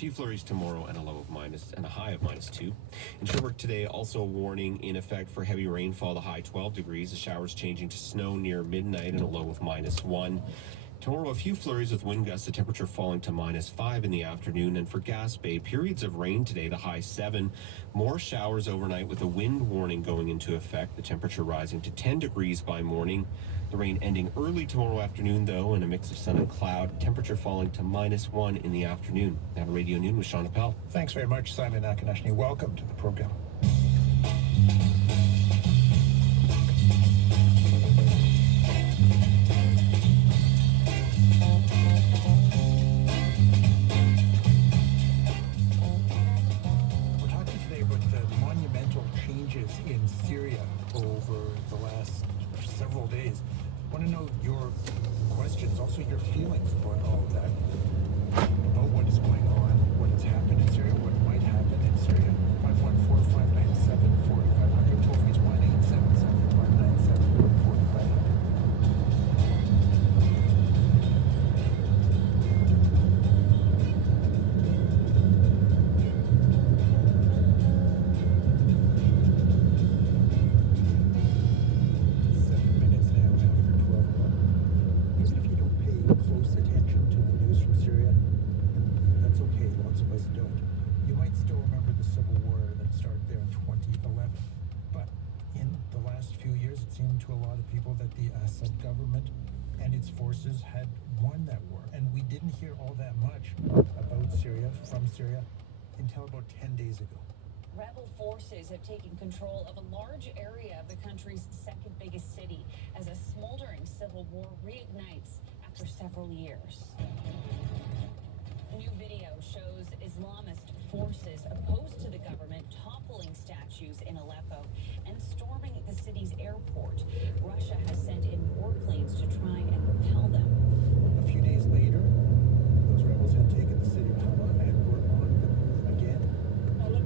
few flurries tomorrow and a low of minus and a high of -2. In Sherbrooke today, also a warning in effect for heavy rainfall, the high 12 degrees. The showers changing to snow near midnight and a low of -1. Tomorrow, a few flurries with wind gusts, the temperature falling to -5 in the afternoon. And for Gas Bay, periods of rain today, the high 7. More showers overnight with a wind warning going into effect, the temperature rising to 10 degrees by morning. The rain ending early tomorrow afternoon, though, and a mix of sun and cloud, temperature falling to -1 in the afternoon. Now to Radio Noon with Sean Appel. Thanks very much, Simon Akinashni. Welcome to the program. In Syria over the last several days. I want to know your questions, also your feelings about all of that, about what is going on, what has happened in Syria, what might happen in Syria. 514-597-4500, toll free 1-877-597-4500. Government and its forces had won that war, and we didn't hear all that much about Syria, from Syria, until about 10 days ago. Rebel forces have taken control of a large area of the country's second biggest city as a smoldering civil war reignites after several years. New video shows Islamist forces opposed to the government toppling statues in Aleppo and storming the city's airport. Russia has sent in warplanes to try and repel them. A few days later, those rebels had taken the city of Hama and were on the move again. Will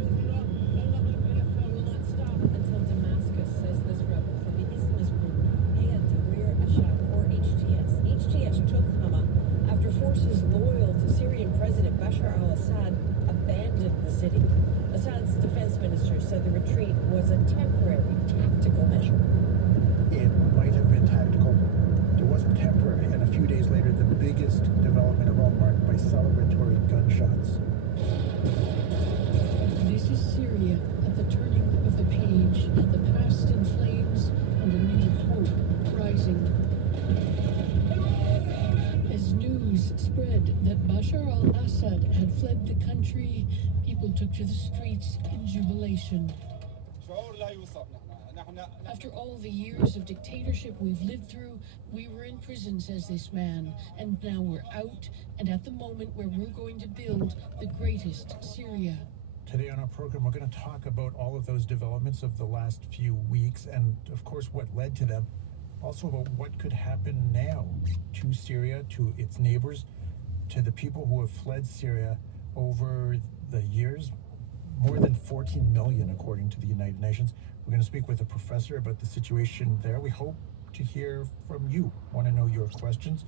not stop until Damascus, says this rebel from the Islamist group Hayat Tahrir al-Sham, or HTS. HTS took Hama after forces loyal to Syrian President Bashar al-Assad abandoned the city. Assad's defense minister said the retreat was a temporary tactical measure. It might have been tactical. It wasn't temporary, and a few days later, the biggest development of all, marked by celebratory gunshots. This is Syria at the turning of the page, the past in flames and a new hope rising. As news spread that Bashar al-Assad had fled the country, people took to the streets in jubilation. After all the years of dictatorship we've lived through, we were in prison, says this man, and now we're out and at the moment where we're going to build the greatest Syria. Today on our program, we're going to talk about all of those developments of the last few weeks and, of course, what led to them. Also about what could happen now to Syria, to its neighbors, to the people who have fled Syria over the years. More than 14 million, according to the United Nations. We're going to speak with a professor about the situation there. We hope to hear from you. Want to know your questions.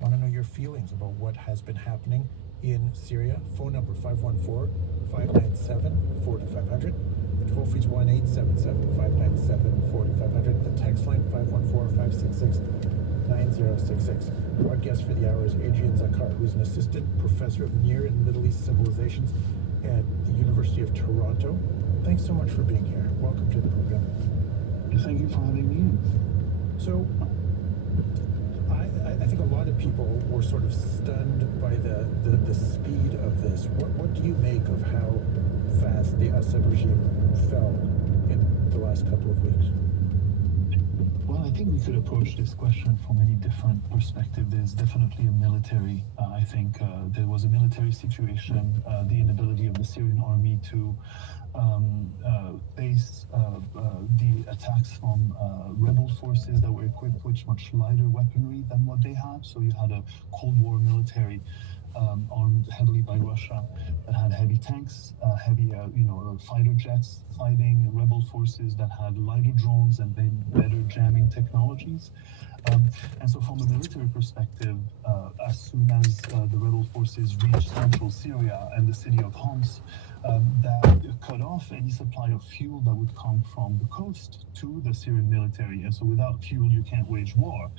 Want to know your feelings about what has been happening in Syria. Phone number 514-597-4500. The toll free is 1-877-597-4500. The text line 514-566-9066. Our guest for the hour is Adrian Zakar, who's an assistant professor of Near and Middle East Civilizations at the University of Toronto. Thanks so much for being here. Welcome to the program. Thank you for having me in. So, I think a lot of people were sort of stunned by the speed of this. What do you make of how fast the Assad regime fell in the last couple of weeks? Well, I think we could approach this question from many different perspectives. There's definitely a military, I think there was a military situation, the inability of the Syrian army to face the attacks from rebel forces that were equipped with much lighter weaponry than what they have. So you had a Cold War military armed heavily by Russia that had heavy tanks, heavy fighter jets fighting rebel forces that had lighter drones and then better jamming technologies. And so, from a military perspective, as soon as the rebel forces reached central Syria and the city of Homs, that cut off any supply of fuel that would come from the coast to the Syrian military. And so, without fuel, you can't wage war.